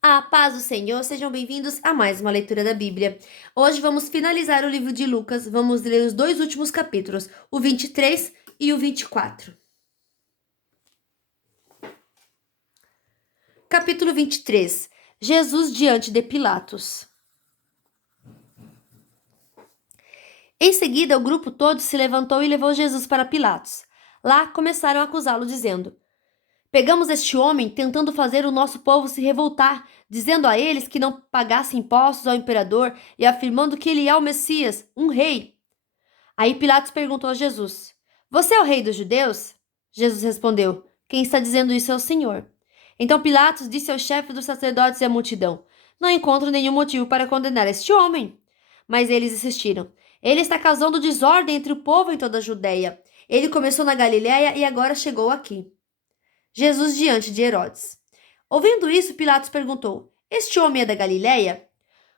A paz do Senhor, sejam bem-vindos a mais uma leitura da Bíblia. Hoje vamos finalizar o livro de Lucas, vamos ler os dois últimos capítulos, o 23 e o 24. Capítulo 23. Jesus diante de Pilatos. Em seguida, o grupo todo se levantou e levou Jesus para Pilatos. Lá começaram a acusá-lo, dizendo: Pegamos este homem tentando fazer o nosso povo se revoltar, dizendo a eles que não pagassem impostos ao imperador e afirmando que ele é o Messias, um rei. Aí Pilatos perguntou a Jesus: Você é o rei dos judeus? Jesus respondeu: Quem está dizendo isso é o Senhor. Então Pilatos disse ao chefe dos sacerdotes e à multidão: Não encontro nenhum motivo para condenar este homem. Mas eles insistiram: Ele está causando desordem entre o povo em toda a Judéia. Ele começou na Galiléia e agora chegou aqui. Jesus diante de Herodes. Ouvindo isso, Pilatos perguntou: Este homem é da Galiléia?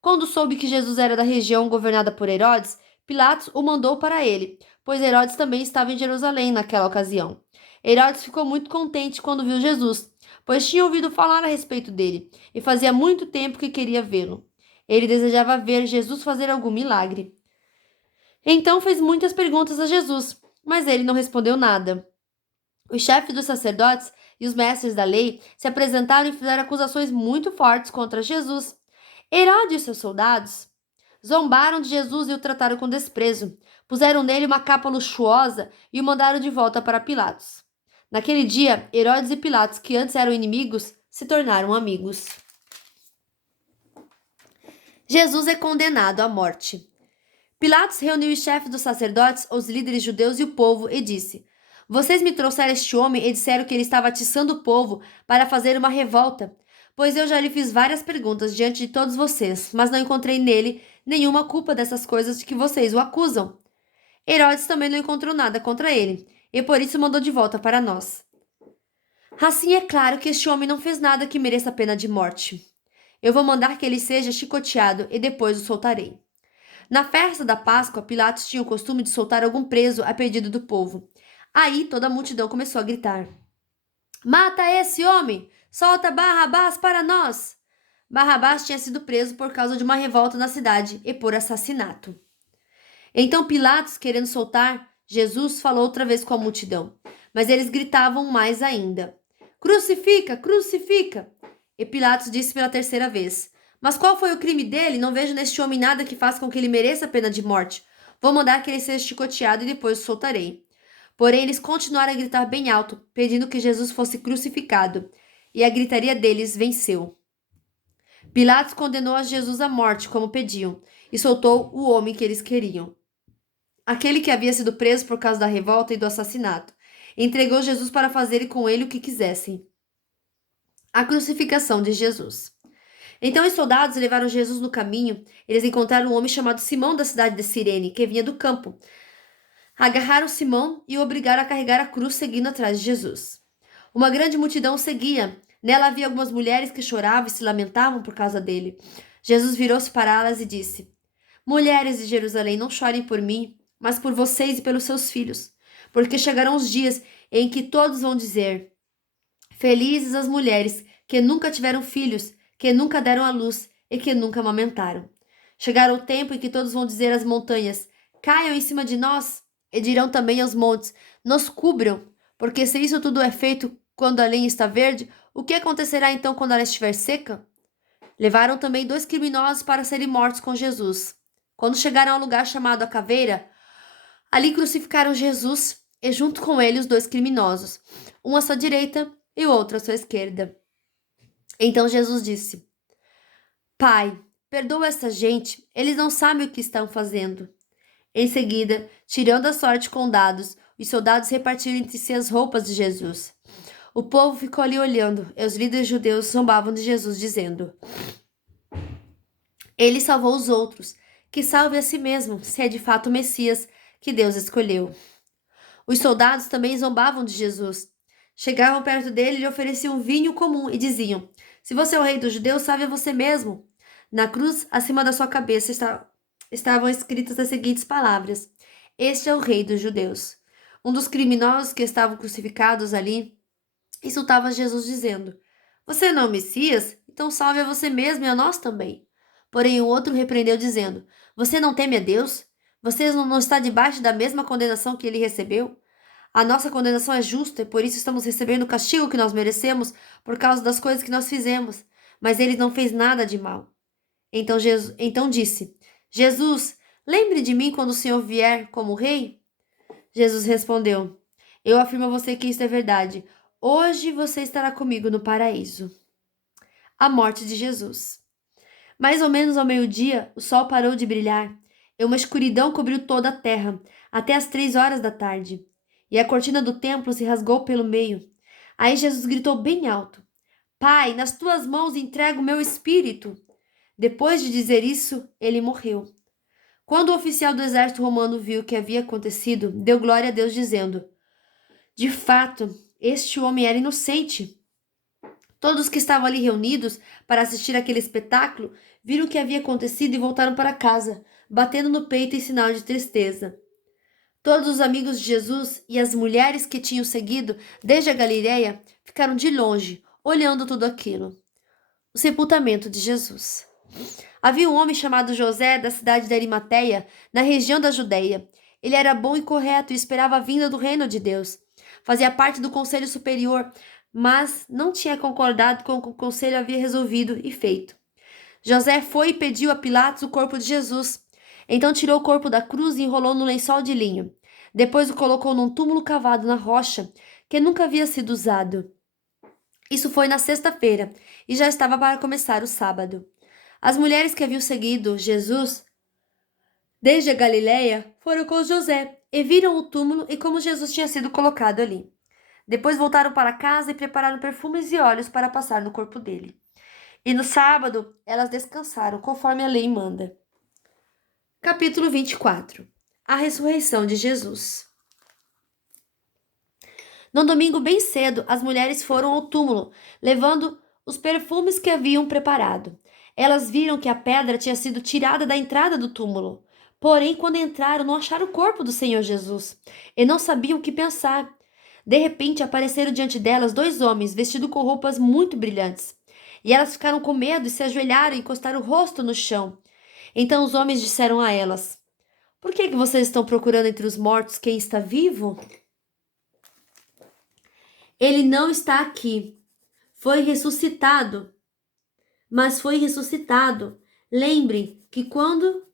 Quando soube que Jesus era da região governada por Herodes, Pilatos o mandou para ele, pois Herodes também estava em Jerusalém naquela ocasião. Herodes ficou muito contente quando viu Jesus, pois tinha ouvido falar a respeito dele, e fazia muito tempo que queria vê-lo. Ele desejava ver Jesus fazer algum milagre. Então fez muitas perguntas a Jesus, mas ele não respondeu nada. Os chefes dos sacerdotes e os mestres da lei se apresentaram e fizeram acusações muito fortes contra Jesus. Herodes e seus soldados zombaram de Jesus e o trataram com desprezo. Puseram nele uma capa luxuosa e o mandaram de volta para Pilatos. Naquele dia, Herodes e Pilatos, que antes eram inimigos, se tornaram amigos. Jesus é condenado à morte. Pilatos reuniu os chefes dos sacerdotes, os líderes judeus e o povo e disse: Vocês me trouxeram este homem e disseram que ele estava atiçando o povo para fazer uma revolta. Pois eu já lhe fiz várias perguntas diante de todos vocês, mas não encontrei nele nenhuma culpa dessas coisas de que vocês o acusam. Herodes também não encontrou nada contra ele, e por isso mandou de volta para nós. Assim é claro que este homem não fez nada que mereça a pena de morte. Eu vou mandar que ele seja chicoteado e depois o soltarei. Na festa da Páscoa, Pilatos tinha o costume de soltar algum preso a pedido do povo. Aí toda a multidão começou a gritar: Mata esse homem! Solta Barrabás para nós! Barrabás tinha sido preso por causa de uma revolta na cidade e por assassinato. Então Pilatos, querendo soltar Jesus, falou outra vez com a multidão. Mas eles gritavam mais ainda: Crucifica! Crucifica! E Pilatos disse pela terceira vez: Mas qual foi o crime dele? Não vejo neste homem nada que faça com que ele mereça a pena de morte. Vou mandar que ele seja chicoteado e depois o soltarei. Porém, eles continuaram a gritar bem alto, pedindo que Jesus fosse crucificado. E a gritaria deles venceu. Pilatos condenou a Jesus à morte, como pediam, e soltou o homem que eles queriam. Aquele que havia sido preso por causa da revolta e do assassinato. Entregou Jesus para fazerem com ele o que quisessem. A crucificação de Jesus. Então os soldados levaram Jesus no caminho. Eles encontraram um homem chamado Simão da cidade de Cirene, que vinha do campo. Agarraram Simão e o obrigaram a carregar a cruz seguindo atrás de Jesus. Uma grande multidão o seguia. Nela havia algumas mulheres que choravam e se lamentavam por causa dele. Jesus virou-se para elas e disse: Mulheres de Jerusalém, não chorem por mim, mas por vocês e pelos seus filhos. Porque chegarão os dias em que todos vão dizer: Felizes as mulheres que nunca tiveram filhos, que nunca deram à luz e que nunca amamentaram. Chegará o tempo em que todos vão dizer às montanhas: Caiam em cima de nós, e dirão também aos montes: Nos cubram, porque se isso tudo é feito quando a lenha está verde, o que acontecerá então quando ela estiver seca? Levaram também 2 criminosos para serem mortos com Jesus. Quando chegaram ao lugar chamado a Caveira, ali crucificaram Jesus e junto com ele os 2 criminosos, um à sua direita e o outro à sua esquerda. Então Jesus disse: Pai, perdoa essa gente, eles não sabem o que estão fazendo. Em seguida, tirando a sorte com dados, os soldados repartiram entre si as roupas de Jesus. O povo ficou ali olhando, e os líderes judeus zombavam de Jesus, dizendo: Ele salvou os outros, que salve a si mesmo, se é de fato o Messias que Deus escolheu. Os soldados também zombavam de Jesus. Chegavam perto dele e lhe ofereciam vinho comum e diziam: Se você é o rei dos judeus, salve a você mesmo. Na cruz, acima da sua cabeça, estavam escritas as seguintes palavras: Este é o rei dos judeus. Um dos criminosos que estavam crucificados ali insultava Jesus, dizendo: Você não é o Messias? então salve a você mesmo e a nós também. Porém o outro repreendeu, dizendo: Você não teme a Deus? Você não está debaixo da mesma condenação que ele recebeu? A nossa condenação é justa e por isso estamos recebendo o castigo que nós merecemos por causa das coisas que nós fizemos. Mas ele não fez nada de mal. Então disse: Jesus, lembre de mim quando o Senhor vier como rei? Jesus respondeu: Eu afirmo a você que isso é verdade. Hoje você estará comigo no paraíso. A morte de Jesus. Mais ou menos ao meio-dia, o sol parou de brilhar, e uma escuridão cobriu toda a terra, até as 3 horas da tarde. E a cortina do templo se rasgou pelo meio. Aí Jesus gritou bem alto: Pai, nas tuas mãos entrego o meu espírito. Depois de dizer isso, ele morreu. Quando o oficial do exército romano viu o que havia acontecido, deu glória a Deus, dizendo: De fato, este homem era inocente. Todos que estavam ali reunidos para assistir aquele espetáculo viram o que havia acontecido e voltaram para casa, batendo no peito em sinal de tristeza. Todos os amigos de Jesus e as mulheres que tinham seguido desde a Galiléia ficaram de longe, olhando tudo aquilo. O sepultamento de Jesus. Havia um homem chamado José, da cidade de Arimateia, na região da Judéia. Ele era bom e correto e esperava a vinda do reino de Deus. Fazia parte do conselho superior, mas não tinha concordado com o que o conselho havia resolvido e feito. José foi e pediu a Pilatos o corpo de Jesus. Então tirou o corpo da cruz e enrolou no lençol de linho. Depois o colocou num túmulo cavado na rocha, que nunca havia sido usado. Isso foi na sexta-feira, e já estava para começar o sábado. As mulheres que haviam seguido Jesus desde a Galiléia foram com José e viram o túmulo e como Jesus tinha sido colocado ali. Depois voltaram para casa e prepararam perfumes e óleos para passar no corpo dele. E no sábado elas descansaram, conforme a lei manda. Capítulo 24. A ressurreição de Jesus. No domingo bem cedo, as mulheres foram ao túmulo, levando os perfumes que haviam preparado. Elas viram que a pedra tinha sido tirada da entrada do túmulo. Porém, quando entraram, não acharam o corpo do Senhor Jesus e não sabiam o que pensar. De repente, apareceram diante delas 2 homens vestidos com roupas muito brilhantes. E elas ficaram com medo e se ajoelharam e encostaram o rosto no chão. Então os homens disseram a elas: Por que vocês estão procurando entre os mortos quem está vivo? Ele não está aqui. Foi ressuscitado. Mas foi ressuscitado. Lembrem que quando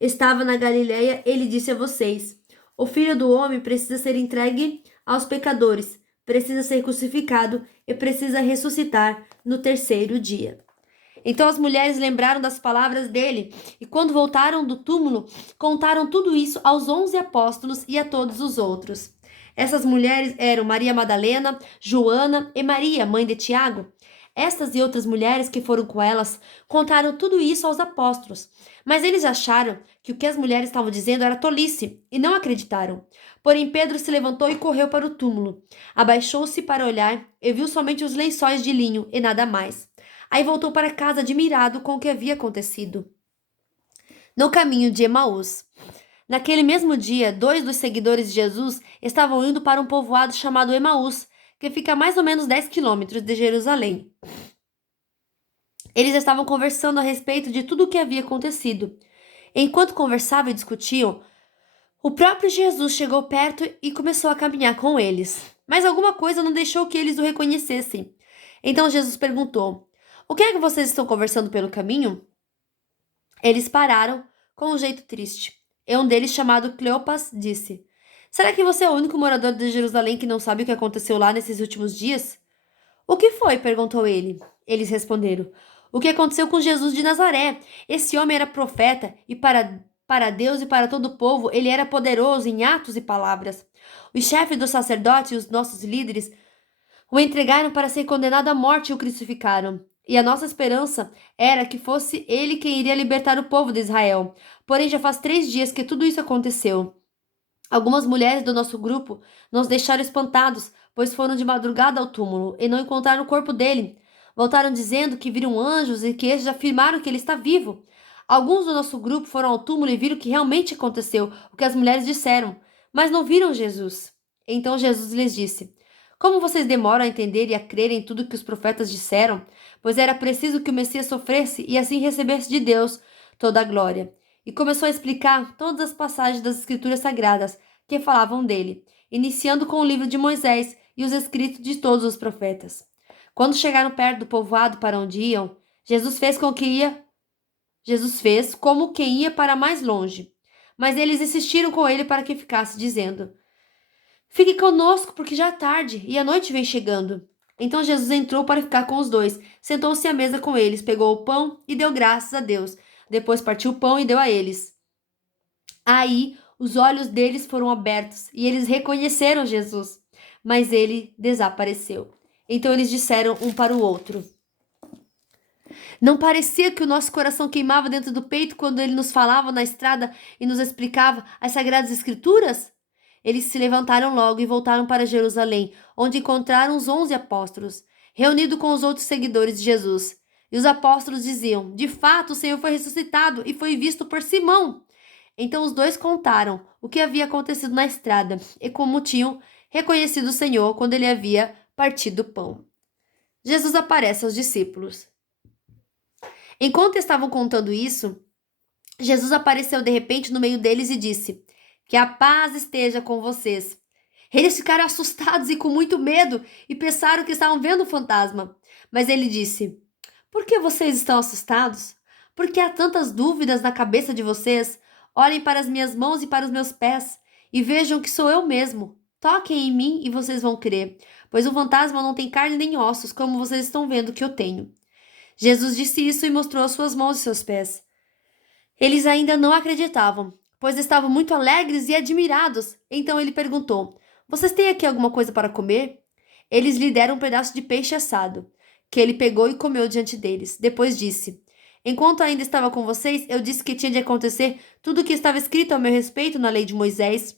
estava na Galiléia, ele disse a vocês: O Filho do Homem precisa ser entregue aos pecadores, precisa ser crucificado e precisa ressuscitar no terceiro dia. Então as mulheres lembraram das palavras dele e, quando voltaram do túmulo, contaram tudo isso aos 11 apóstolos e a todos os outros. Essas mulheres eram Maria Madalena, Joana e Maria, mãe de Tiago. Estas e outras mulheres que foram com elas contaram tudo isso aos apóstolos, mas eles acharam que o que as mulheres estavam dizendo era tolice e não acreditaram. Porém, Pedro se levantou e correu para o túmulo. Abaixou-se para olhar e viu somente os lençóis de linho e nada mais. Aí voltou para casa admirado com o que havia acontecido. No caminho de Emaús. Naquele mesmo dia, 2 dos seguidores de Jesus estavam indo para um povoado chamado Emaús, que fica a mais ou menos 10 quilômetros de Jerusalém. Eles estavam conversando a respeito de tudo o que havia acontecido. Enquanto conversavam e discutiam, o próprio Jesus chegou perto e começou a caminhar com eles. Mas alguma coisa não deixou que eles o reconhecessem. Então Jesus perguntou: O que é que vocês estão conversando pelo caminho? Eles pararam com um jeito triste. E um deles, chamado Cleopas, disse: Será que você é o único morador de Jerusalém que não sabe o que aconteceu lá nesses últimos dias? O que foi? Perguntou ele. Eles responderam: O que aconteceu com Jesus de Nazaré? Esse homem era profeta e para Deus e para todo o povo ele era poderoso em atos e palavras. Os chefes dos sacerdotes e os nossos líderes o entregaram para ser condenado à morte e o crucificaram. E a nossa esperança era que fosse ele quem iria libertar o povo de Israel. Porém, já faz 3 dias que tudo isso aconteceu. Algumas mulheres do nosso grupo nos deixaram espantados, pois foram de madrugada ao túmulo e não encontraram o corpo dele. Voltaram dizendo que viram anjos e que estes afirmaram que ele está vivo. Alguns do nosso grupo foram ao túmulo e viram que realmente aconteceu o que as mulheres disseram, mas não viram Jesus. Então Jesus lhes disse: Como vocês demoram a entender e a crer em tudo que os profetas disseram? Pois era preciso que o Messias sofresse e assim recebesse de Deus toda a glória. E começou a explicar todas as passagens das Escrituras Sagradas que falavam dele, iniciando com o livro de Moisés e os escritos de todos os profetas. Quando chegaram perto do povoado para onde iam, Jesus fez como quem ia para mais longe. Mas eles insistiram com ele para que ficasse, dizendo: Fique conosco, porque já é tarde e a noite vem chegando. Então Jesus entrou para ficar com os dois, sentou-se à mesa com eles, pegou o pão e deu graças a Deus. Depois partiu o pão e deu a eles. Aí os olhos deles foram abertos e eles reconheceram Jesus, mas ele desapareceu. Então eles disseram um para o outro: Não parecia que o nosso coração queimava dentro do peito quando ele nos falava na estrada e nos explicava as sagradas escrituras? Eles se levantaram logo e voltaram para Jerusalém, onde encontraram os 11 apóstolos, reunidos com os outros seguidores de Jesus. E os apóstolos diziam: De fato, o Senhor foi ressuscitado e foi visto por Simão. Então os dois contaram o que havia acontecido na estrada e como tinham reconhecido o Senhor quando ele havia partido o pão. Jesus aparece aos discípulos. Enquanto estavam contando isso, Jesus apareceu de repente no meio deles e disse: Que a paz esteja com vocês. Eles ficaram assustados e com muito medo e pensaram que estavam vendo um fantasma. Mas ele disse: Por que vocês estão assustados? Por que há tantas dúvidas na cabeça de vocês? Olhem para as minhas mãos e para os meus pés e vejam que sou eu mesmo. Toquem em mim e vocês vão crer, pois o fantasma não tem carne nem ossos, como vocês estão vendo que eu tenho. Jesus disse isso e mostrou as suas mãos e seus pés. Eles ainda não acreditavam, pois estavam muito alegres e admirados. Então ele perguntou: Vocês têm aqui alguma coisa para comer? Eles lhe deram um pedaço de peixe assado, que ele pegou e comeu diante deles. Depois disse: Enquanto ainda estava com vocês, eu disse que tinha de acontecer tudo o que estava escrito a meu respeito na lei de Moisés,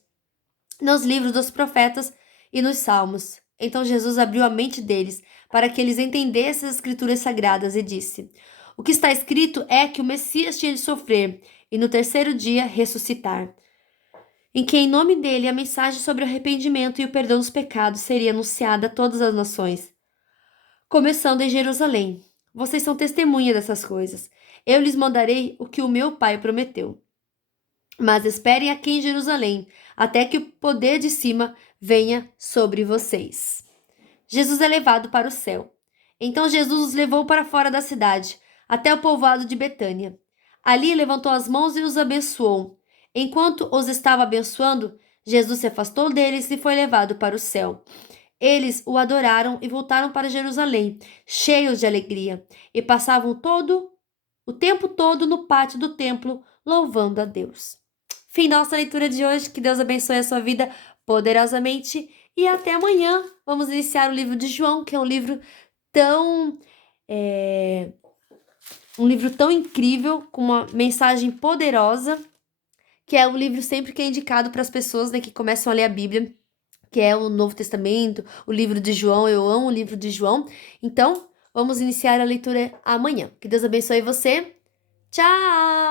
nos livros dos profetas e nos salmos. Então Jesus abriu a mente deles para que eles entendessem as escrituras sagradas e disse: O que está escrito é que o Messias tinha de sofrer e no terceiro dia ressuscitar, em que em nome dele a mensagem sobre o arrependimento e o perdão dos pecados seria anunciada a todas as nações, começando em Jerusalém. Vocês são testemunha dessas coisas. Eu lhes mandarei o que o meu Pai prometeu. Mas esperem aqui em Jerusalém, até que o poder de cima venha sobre vocês. Jesus é levado para o céu. Então Jesus os levou para fora da cidade, até o povoado de Betânia. Ali levantou as mãos e os abençoou. Enquanto os estava abençoando, Jesus se afastou deles e foi levado para o céu. Eles o adoraram e voltaram para Jerusalém, cheios de alegria, e passavam o tempo todo no pátio do templo, louvando a Deus. Fim da nossa leitura de hoje. Que Deus abençoe a sua vida poderosamente. E até amanhã. Vamos iniciar o livro de João, que é um livro tão... um livro tão incrível, com uma mensagem poderosa, que é um livro sempre que é indicado para as pessoas, né, que começam a ler a Bíblia, que é o Novo Testamento, o livro de João. Eu amo o livro de João. Então, vamos iniciar a leitura amanhã. Que Deus abençoe você. Tchau!